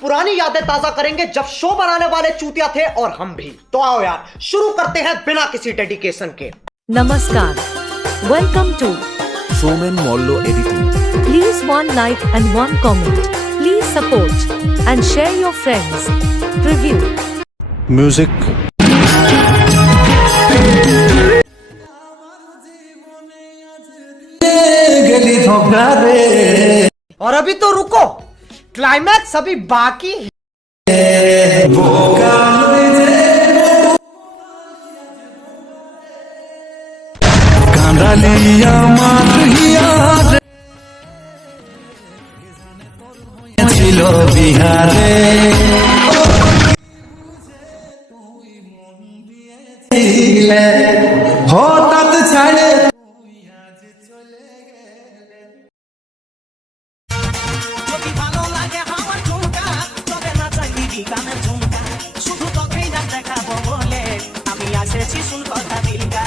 पुरानी यादें ताजा करेंगे जब शो बनाने वाले चूतिया थे और हम भी। तो आओ यार शुरू करते हैं बिना किसी डेडिकेशन के। Namaskar. Welcome to SoumenMalla editing. Please one like and one comment. Please support and share your friends. Review. Music. और अभी तो रुको, क्लाइमैक्स अभी बाकी है। ছিল বিহারে হঠাৎ ছাড়ে শুধু তোকেই না দেখাবো বলে আমি আসেছি শুন কথা দিলকা।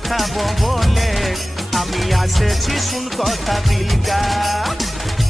দেখাবো বলে আমি আসেছি শুন কথা দিলকা